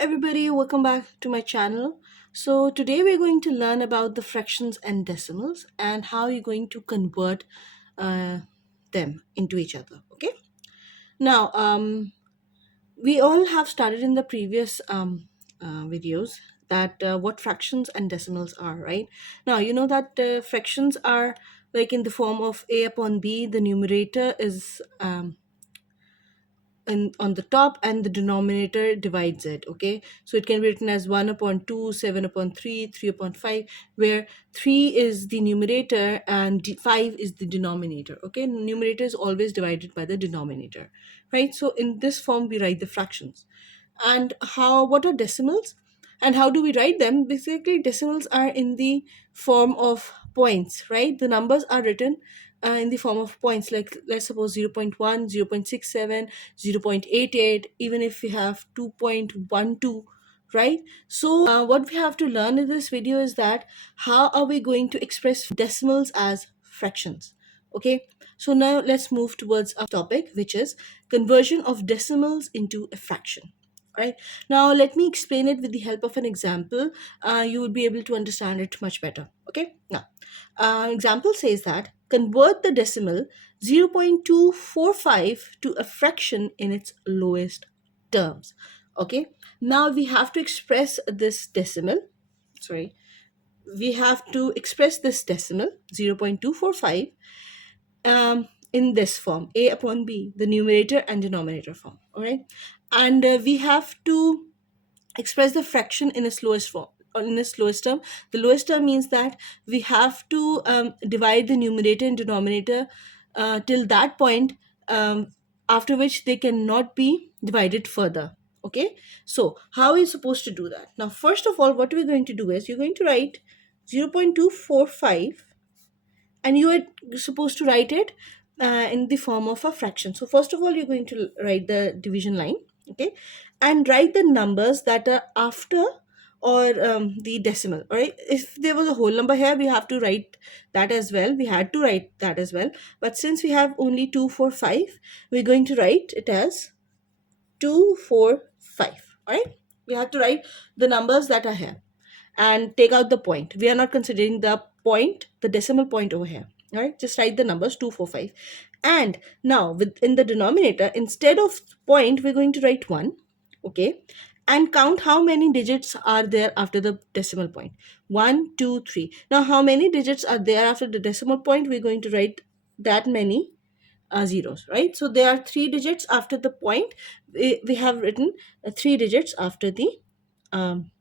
everybody, welcome back to my channel. So today we're going to learn about the fractions and decimals and how you're going to convert uh, them into each other. Okay. Now, we all have studied in the previous videos that what fractions and decimals are, right? Now you know that fractions are like in the form of a upon b. The numerator is on the top and the denominator divides it. Okay, so it can be written as 1 upon 2, 7 upon 3, 3 upon 5, where 3 is the numerator and 5 is the denominator. Okay, numerator is always divided by the denominator, right? So in this form we write the fractions. And what are decimals and how do we write them? Basically, decimals are in the form of points, right? The numbers are written in the form of points, like let's suppose 0 0.1, 0 0.67, 0 0.88, even if we have 2.12, right? So what we have to learn in this video is that how are we going to express decimals as fractions. Okay, so now let's move towards our topic, which is conversion of decimals into a fraction. Right, now let me explain it with the help of an example. You will be able to understand it much better. Okay, now example says that convert the decimal 0.245 to a fraction in its lowest terms. Okay, now we have to express this decimal. Sorry, we have to express this decimal 0.245 in this form, a upon b, the numerator and denominator form. All right, and we have to express the fraction in its lowest form or in its lowest term. The lowest term means that we have to divide the numerator and denominator till that point, after which they cannot be divided further. Okay, so how are you supposed to do that? Now first of all, what we're going to do is you're going to write 0.245 and you are supposed to write it in the form of a fraction. So first of all, you're going to write the division line. Okay, and write the numbers that are after or the decimal. All right, if there was a whole number here, we have to write that as well. We had to write that as well, but since we have only 245, we're going to write it as 245. All right, we have to write the numbers that are here and take out the point. We are not considering the point, the decimal point over here. All right, just write the numbers 245. And now within the denominator, instead of point, we're going to write 1. Okay, and count how many digits are there after the decimal point. 1, 2, 3. Now how many digits are there after the decimal point? We're going to write that many zeros, right? So there are 3 digits after the point. We have written 3 digits after the um,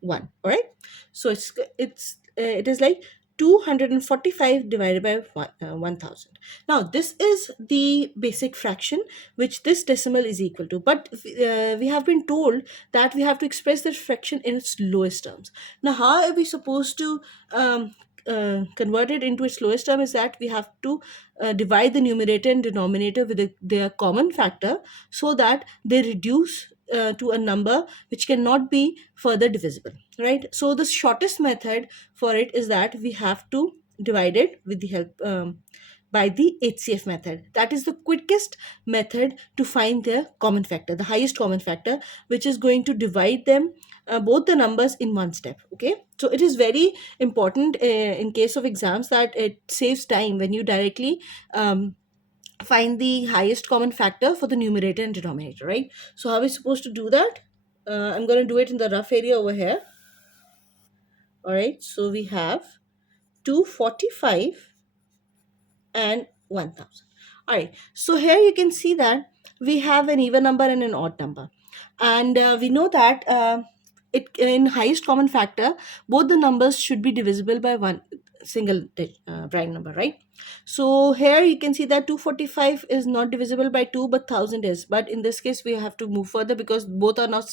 1. All right, so it is like 245 divided by 1000. Now this is the basic fraction which this decimal is equal to, but we have been told that we have to express this fraction in its lowest terms. Now how are we supposed to convert it into its lowest term? Is that we have to divide the numerator and denominator with their common factor so that they reduce to a number which cannot be further divisible, right? So the shortest method for it is that we have to divide it with the help by the HCF method. That is the quickest method to find their common factor, the highest common factor, which is going to divide them both the numbers in one step. Okay, so it is very important in case of exams that it saves time when you directly find the highest common factor for the numerator and denominator, right? So how are we supposed to do that? I'm going to do it in the rough area over here. All right, so we have 245 and 1000. All right, so here you can see that we have an even number and an odd number, and we know that it in highest common factor both the numbers should be divisible by one single prime number, right? So here you can see that 245 is not divisible by 2 but 1000 is, but in this case we have to move further because both are not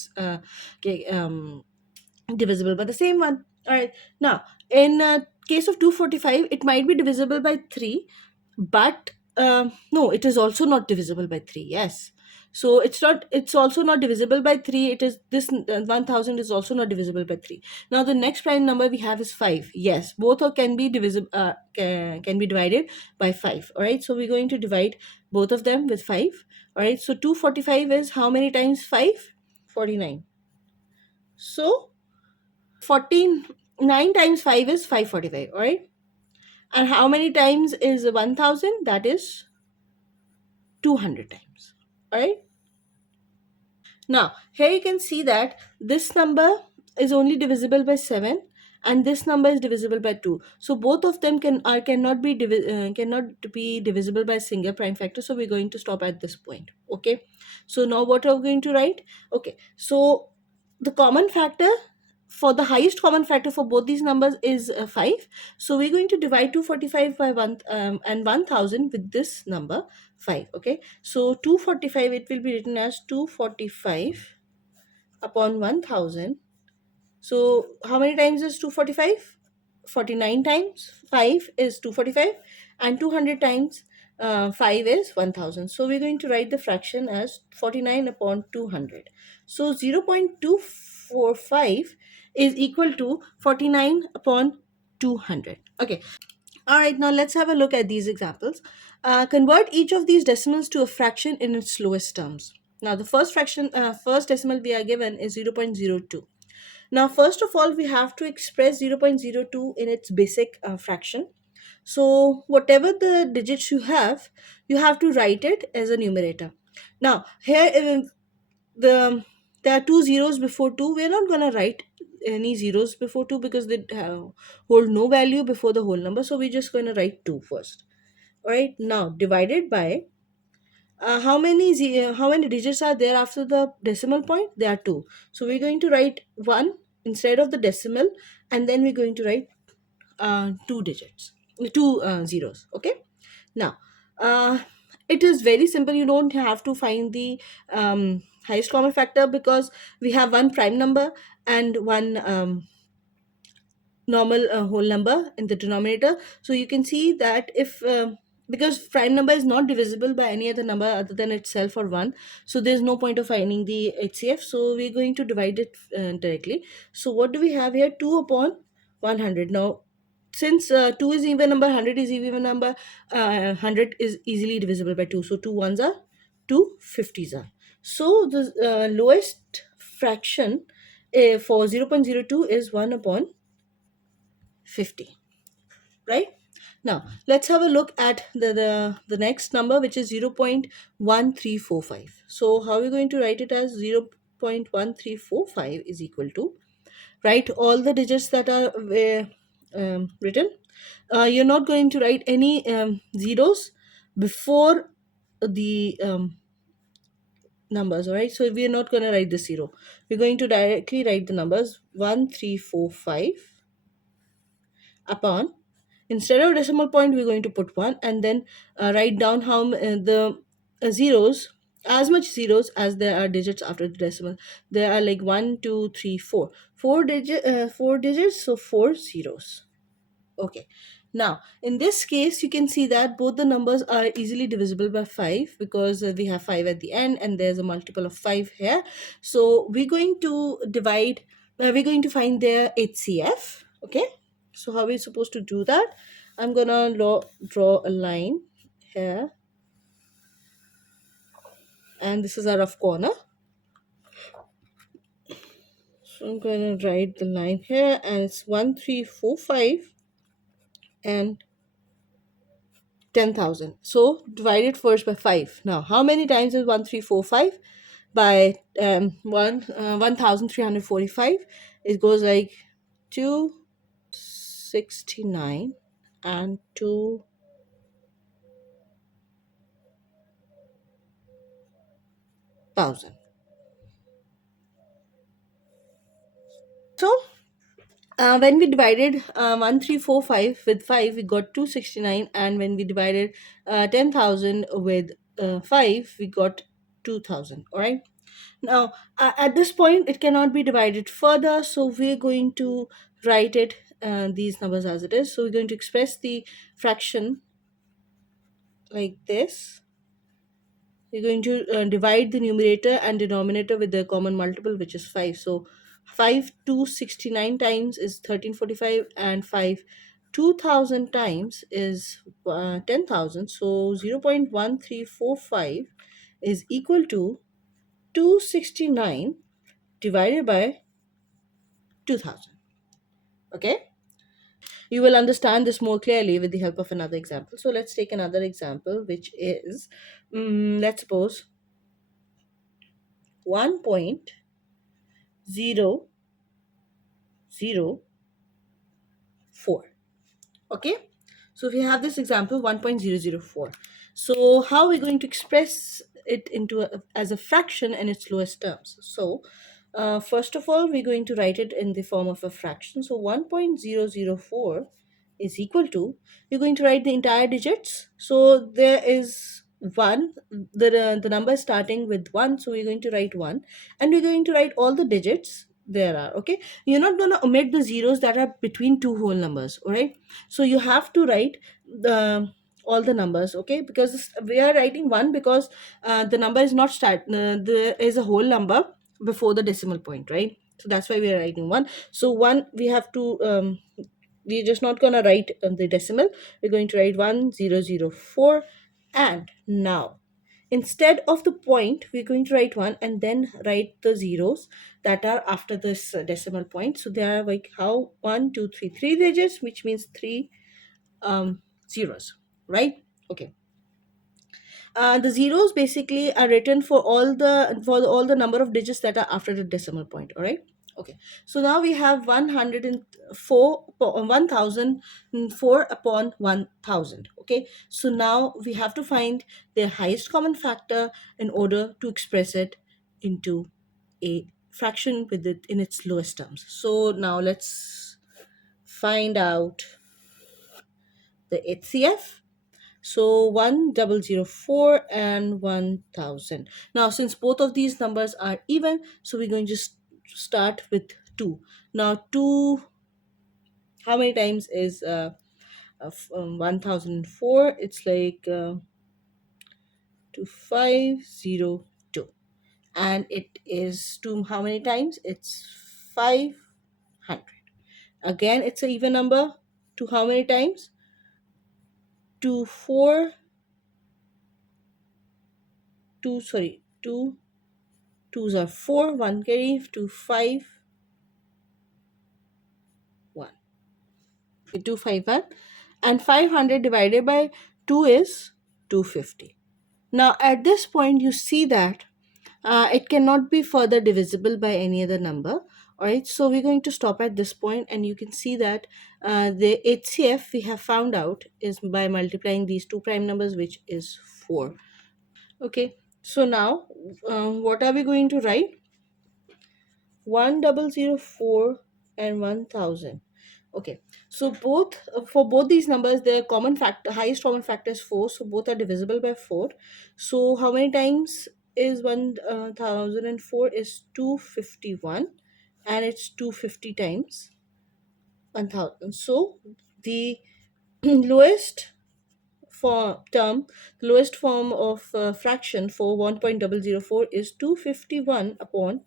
okay, divisible by the same one. All right, now in case of 245 it might be divisible by 3, but no, it is also not divisible by 3. Yes, so it's also not divisible by 3. It is this 1000 is also not divisible by 3. Now the next prime number we have is 5. Yes, both are can be divisible, can be divided by 5. All right, so we're going to divide both of them with 5. All right, so 245 is how many times 5? 49. So 49 times 5 is 545, all right? And how many times is 1000? That is 200 times, all right? Now, here you can see that this number is only divisible by 7 and this number is divisible by 2. So both of them cannot be divisible by a single prime factor. So we're going to stop at this point. Okay. So now what are we going to write? Okay. So the common factor for the highest common factor for both these numbers is 5. So we're going to divide 245 by 1 and 1000 with this number 5. Okay. So 245, it will be written as 245 upon 1000. So how many times is 245? 49 times 5 is 245 and 200 times 5 is 1000. So we're going to write the fraction as 49 upon 200. So 0.245 is equal to 49 upon 200. Okay. All right, now let's have a look at these examples. Convert each of these decimals to a fraction in its lowest terms. Now, the first decimal we are given is 0.02. Now, first of all, we have to express 0.02 in its basic fraction. So, whatever the digits you have to write it as a numerator. Now, here there are two zeros before 2. We're not going to write any zeros before 2 because they hold no value before the whole number. So, we're just going to write 2 first. All right, now divided by how many digits are there after the decimal point? There are 2. So we're going to write 1 instead of the decimal, and then we're going to write two zeros. Okay. Now, it is very simple. You don't have to find the highest common factor because we have one prime number and one normal whole number in the denominator. So you can see that if because prime number is not divisible by any other number other than itself or 1, so there's no point of finding the HCF. So we're going to divide it directly. So what do we have here? 2 upon 100. Now since 2 is even number, 100 is even number, 100 is easily divisible by 2. So 2 ones are 2 50s are. So the lowest fraction for 0.02 is 1 upon 50, right? Now let's have a look at the next number, which is 0.1345. So how are we going to write it? As 0.1345 is equal to, write all the digits that are written. You're not going to write any zeros before the numbers, all right? So we are not going to write the 0. We're going to directly write the numbers 1345 upon, instead of decimal point we're going to put 1, and then write down the zeros, as much zeros as there are digits after the decimal. There are like 1 2 3 4 4 digits, so 4 zeros. Okay. Now in this case you can see that both the numbers are easily divisible by 5 because we have 5 at the end and there's a multiple of 5 here. So we're going to we're going to find their HCF. Okay. So how are we supposed to do that? I'm gonna draw a line here, and this is a rough corner. So I'm gonna write the line here, and it's 1345 and 10,000. So divide it first by 5. Now how many times is 1345 by 1345? It goes like 269 and 2,000. So when we divided 1345 with 5, we got 269, and when we divided 10,000 with 5, we got 2,000. All right. Now at this point it cannot be divided further, so we're going to write it these numbers as it is. So we're going to express the fraction like this. We're going to divide the numerator and denominator with the common multiple, which is 5. So 5 269 times is 1345, and 5 2000 times is 10,000. So 0.1345 is equal to 269 divided by 2000. Okay, you will understand this more clearly with the help of another example. So let's take another example, which is, let's suppose 1.004. Okay, so if you have this example 1.004, so how are we going to express it into as a fraction in its lowest terms? So first of all, we're going to write it in the form of a fraction. So 1.004 is equal to, we're going to write the entire digits. So there is 1, the number is starting with 1, so we're going to write 1, and we're going to write all the digits there are. Okay, you're not going to omit the zeros that are between two whole numbers. All right, so you have to write the all the numbers. Okay, because we are writing 1 because the number is not there is a whole number before the decimal point, right? So that's why we are writing 1. So 1, we have to we're just not going to write the decimal. We're going to write 1004. And now, instead of the point, we're going to write 1 and then write the zeros that are after this decimal point. So there are like how 1, 2, 3, 3 digits, which means 3 zeros, right? Okay. The zeros basically are written for all the number of digits that are after the decimal point. All right. Okay. So now we have 1004 upon 1000. Okay. So now we have to find the highest common factor in order to express it into a fraction with it in its lowest terms. So now let's find out the HCF. So 1004 and 1000. Now, since both of these numbers are even, so we're going to just start with 2. Now, 2, how many times is 1004? It's like 2502. And it is 2, how many times? It's 500. Again, it's an even number. 2, how many times? 2, 4, 2, sorry, 2 2s are 4, 1 carry, 2, 5, 1. 2, 5, 1. And 500 divided by 2 is 250. Now, at this point, you see that it cannot be further divisible by any other number. Alright, so we're going to stop at this point, and you can see that the HCF we have found out is by multiplying these two prime numbers, which is 4. Okay, so now what are we going to write? 1004 and 1000. Okay, so both for both these numbers, their common factor, highest common factor is 4, so both are divisible by 4. So how many times is 1004? Is 251, and it's 250 times 1000. So the lowest the lowest form of fraction for 1.004 is 251 upon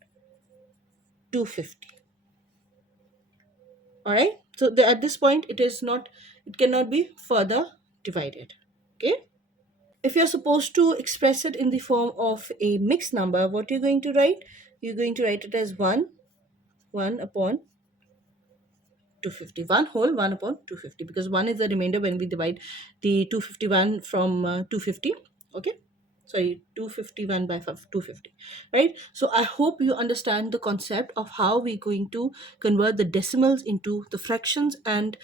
250. All right, so at this point it cannot be further divided. Okay, if you're supposed to express it in the form of a mixed number, what you're going to write? You're going to write it as 1 upon 250. 1 whole 1 upon 250, because 1 is the remainder when we divide the 251 from 250. Okay, sorry, 251 by 250, right? So I hope you understand the concept of how we're going to convert the decimals into the fractions and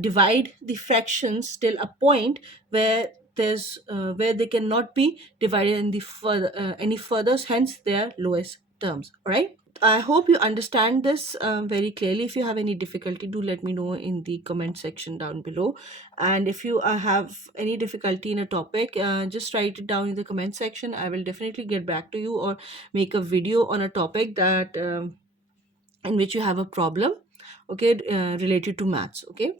divide the fractions till a point where where they cannot be divided in the further any further, hence their lowest terms. All right, I hope you understand this very clearly. If you have any difficulty, do let me know in the comment section down below. And if you have any difficulty in a topic, just write it down in the comment section. I will definitely get back to you or make a video on a topic that in which you have a problem, okay, related to maths. Okay,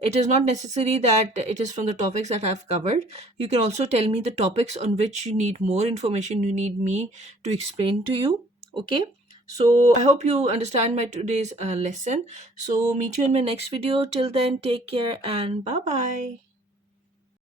it is not necessary that it is from the topics that I've covered. You can also tell me the topics on which you need more information, you need me to explain to you. Okay, so I hope you understand my today's lesson. So meet you in my next video. Till then, take care and bye bye.